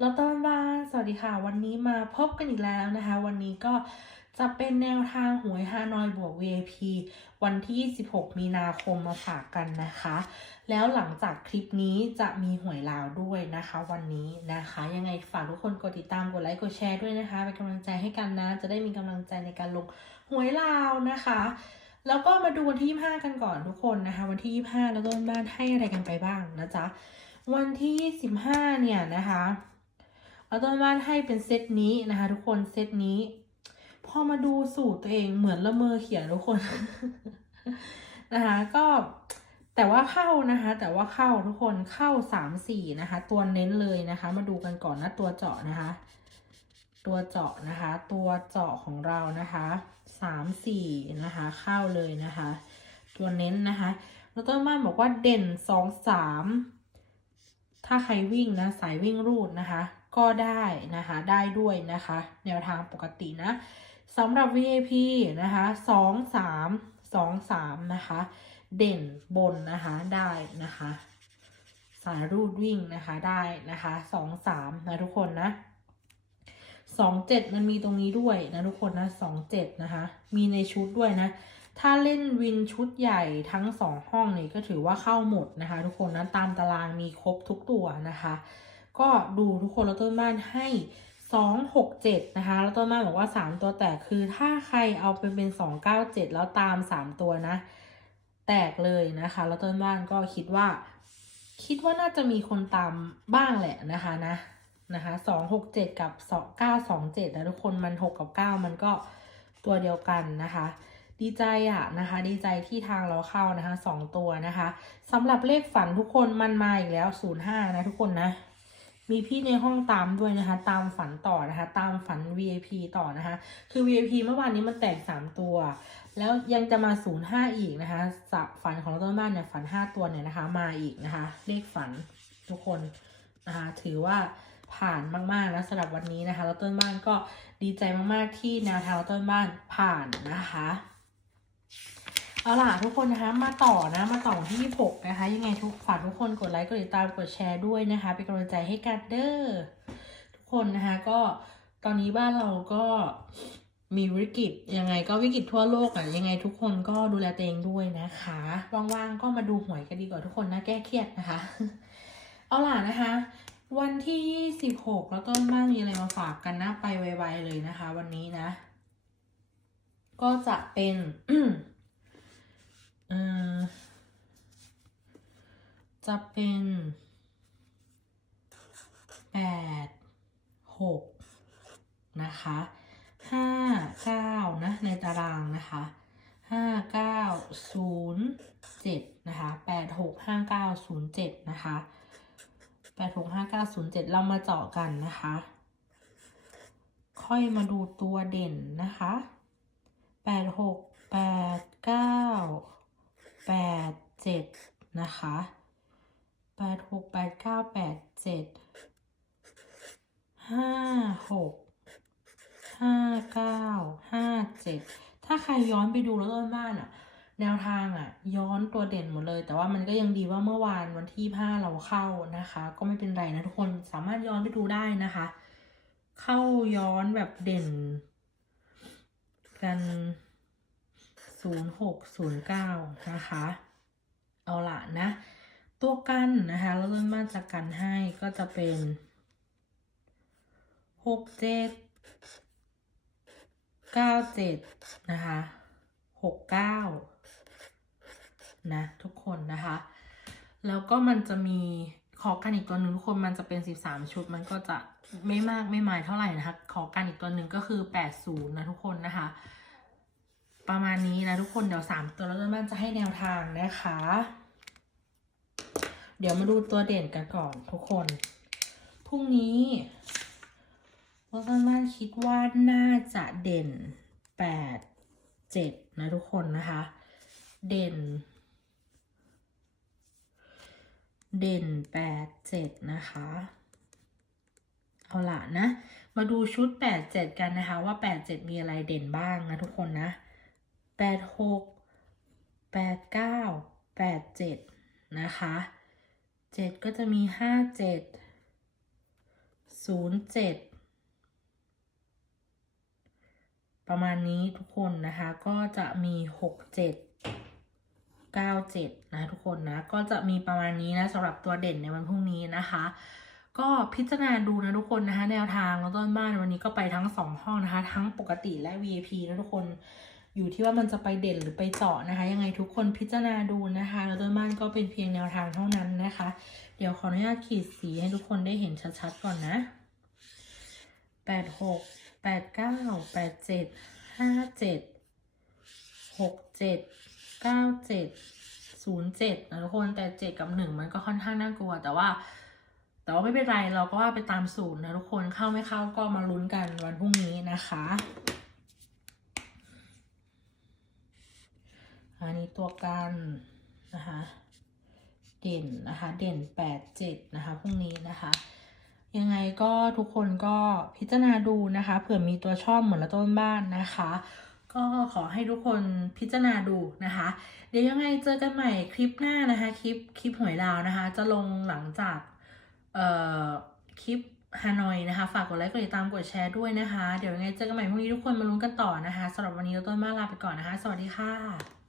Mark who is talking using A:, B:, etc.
A: แล้วต้นบ้าน สวัสดีค่ะ วันนี้มาพบกันอีกแล้วนะคะ วันนี้ก็จะเป็นแนวทางหวยฮานอยบวก VIP วันที่ 16 มีนาคมมาฝากกันนะคะ แล้วหลังจากคลิปนี้จะมีหวยลาวด้วยนะคะ วันนี้นะคะ ยังไงฝากทุกคนกดติดตาม กดไลค์ กดแชร์ด้วยนะคะ เป็นกำลังใจให้กันนะ จะได้มีกำลังใจในการลงหวยลาวนะคะ แล้วก็มาดูวันที่ 25 กันก่อนทุกคนนะคะ วันที่ 25 แล้วต้นบ้านให้อะไรกันไปบ้างนะจ๊ะ วันที่ 25 เนี่ยนะคะ เราต้นบ้าให้เป็นเซตนี้นะคะ ทุกคนเซตนี้ พอมาดูสูตรตัวเองเหมือนละเมอเขียนทุกคนนะคะก็แต่ว่าเข้านะคะ แต่ว่าเข้าทุกคนเข้าสามสี่นะคะ ตัวเน้นเลยนะคะ มาดูกันก่อนนะตัวเจาะนะคะ ตัวเจาะนะคะ ตัวเจาะของเรานะคะสามสี่นะคะ เข้าเลยนะคะ ตัวเน้นนะคะแล้วต้นบ้าบอกว่าเด่นสองสามถ้าใครวิ่งนะสายวิ่งรูดนะคะ ก็ได้นะคะได้ด้วยนะคะ แนวทางปกตินะสำหรับ VIP นะคะสองสามสองสามนะคะ เด่นบนนะคะได้นะคะ สายรูดวิ่งนะคะได้นะคะสองสามนะทุกคนนะสองเจ็ดมันมีตรงนี้ด้วยนะทุกคนนะสองเจ็ดนะคะ มีในชุดด้วยนะ ถ้าเล่นวินชุดใหญ่ทั้งสองห้องนี่ก็ถือว่าเข้าหมดนะคะ ทุกคนนะตามตารางมีครบทุกตัวนะคะ ก็ดูทุกคนแล้วต้นบ้านให้สองหกเจ็ดนะคะ แล้วต้นบ้านบอกว่าสามตัวแตกคือถ้าใครเอาไปเป็นสองเก้าเจ็ดแล้วตามสามตัวนะ แตกเลยนะคะ แล้วต้นบ้านก็คิดว่า คิดว่าน่าจะมีคนตามบ้างแหละนะคะนะนะคะสองหกเจ็ดกับสองเก้าสองเจ็ดนะทุกคนมันหกกับเก้ามันก็ตัวเดียวกันนะคะ ดีใจอะนะคะ ดีใจที่ทางเราเข้านะคะสองตัวนะคะสำหรับเลขฝันทุกคนมันมาอีกแล้วศูนย์ห้านะทุกคนนะ มีพี่ในห้องตามด้วยนะคะ ตามฝันต่อนะคะ ตามฝัน VIP ต่อนะคะ คือ VIP เมื่อวานนี้มันแตกสามตัว แล้วยังจะมาศูนย์ห้าอีกนะคะสับฝันของเราต้นบ้านเนี่ยฝันห้าตัวเนี่ยนะคะ มาอีกนะคะ เลขฝันทุกคนนะคะ ถือว่าผ่านมากๆแล้วสำหรับวันนี้นะคะแล้วต้นบ้านก็ดีใจมากๆที่แนวทางเราต้นบ้านผ่านนะคะ เอาล่ะทุกคนนะคะมาต่อนะมาต่อที่6นะคะ ยังไงทุกฝากทุกคนกดไลค์กดติดตามกดแชร์ด้วยนะคะเป็นกำลังใจให้กันเด้อทุกคนนะคะก็ตอนนี้บ้านเราก็มีวิกฤตยังไงก็วิกฤตทั่วโลกอะยังไงทุกคนก็ดูแลตัวเองด้วยนะคะว่างๆก็มาดูหวยกันดีกว่าทุกคนนะแก้เครียดนะคะ เอาล่ะนะคะ วันที่26แล้วต้นบ้านมีอะไรมาฝากกันนะไปไวๆเลยนะคะ วันนี้นะ ก็จะเป็น จะเป็นแปดหกนะคะห้าเก้านะ ในตารางนะคะห้าเก้าศูนย์เจ็ดนะคะแปดหกห้าเก้าศูนย์เจ็ดนะคะแปดหกห้าเก้าศูนย์เจ็ดเรามาเจาะกันนะคะ ค่อยมาดูตัวเด่นนะคะแปดหกแปดเก้า แปดเจ็ดนะคะแปดหกแปดเก้าแปดเจ็ดห้าหกห้าเก้าห้าเจ็ดถ้าใครย้อนไปดูแล้วต้นบ้านอะแนวทางอะย้อนตัวเด่นหมดเลย แต่ว่ามันก็ยังดีว่าเมื่อวานวันที่ห้าเราเข้านะคะ ก็ไม่เป็นไรนะทุกคนสามารถย้อนไปดูได้นะคะ เข้าย้อนแบบเด่น กัน ศูนย์หกศูนย์เก้านะคะ เอาละนะ ตัวกันนะคะแล้วต้นบ้านจะกันให้ก็จะเป็นหกเจ็ดเก้าเจ็ดนะคะหกเก้านะ ทุกคนนะคะ แล้วก็มันจะมีขอกันอีกตัวหนึ่งทุกคนมันจะเป็นสิบสามชุดมันก็จะไม่มากไม่หมายเท่าไหร่นะคะ ขอกันอีกตัวหนึ่งก็คือแปดศูนย์นะทุกคนนะคะ ประมาณนี้นะทุกคนเดี๋ยวสามตัวแล้วต้นบ้านจะให้แนวทางนะคะ เดี๋ยวมาดูตัวเด่นกันก่อนทุกคนพรุ่งนี้ต้นบ้านคิดว่าน่าจะเด่นแปดเจ็ดนะทุกคนนะคะ เด่น เด่นแปดเจ็ดนะคะ เอาละนะ มาดูชุดแปดเจ็ดกันนะคะ ว่าแปดเจ็ดมีอะไรเด่นบ้างนะทุกคนนะ แปดหกแปดเก้าแปดเจ็ดนะคะเจ็ดก็จะมีห้าเจ็ดศูนย์เจ็ดประมาณนี้ทุกคนนะคะก็จะมีหกเจ็ดเก้าเจ็ดนะทุกคนนะก็จะมีประมาณนี้นะสำหรับตัวเด่นในวันพรุ่งนี้นะคะก็พิจารณาดูนะทุกคนนะคะ แนวทางแล้วต้นบ้านวันนี้ก็ไปทั้งสองห้องนะคะ ทั้งปกติและ VIP นะทุกคน อยู่ที่ว่ามันจะไปเด่นหรือไปเจาะนะคะ ยังไงทุกคนพิจารณาดูนะคะ แล้วต้นบ้านก็เป็นเพียงแนวทางเท่านั้นนะคะ เดี๋ยวขออนุญาตขีดสีให้ทุกคนได้เห็นชัดๆก่อนนะแปดหกแปดเก้าแปดเจ็ดห้าเจ็ดหกเจ็ดเก้าเจ็ดศูนย์เจ็ดนะทุกคนแต่เจ็ดกับหนึ่งมันก็ค่อนข้างน่ากลัว แต่ว่าแต่ว่าไม่เป็นไรเราก็ว่าไปตามสูตรนะทุกคนเข้าไม่เข้าก็มาลุ้นกันวันพรุ่งนี้นะคะ อันนี้ตัวกันนะคะเด่นนะคะเด่นแปดเจ็ดนะคะพรุ่งนี้นะคะยังไงก็ทุกคนก็พิจารณาดูนะคะเผื่อมีตัวชอบเหมือนละต้นบ้านนะคะ ก็ขอให้ทุกคนพิจารณาดูนะคะ เดี๋ยวยังไงเจอกันใหม่คลิปหน้านะคะคลิปคลิปหวยดาวนะคะ จะลงหลังจากเอ่อคลิปฮานอยนะคะ ฝากกดไลค์กดติดตามกดแชร์ด้วยนะคะ เดี๋ยวยังไงเจอกันใหม่พรุ่งนี้ทุกคนมาลุ้นกันต่อนะคะสำหรับวันนี้เราต้นบ้านลาไปก่อนนะคะ สวัสดีค่ะ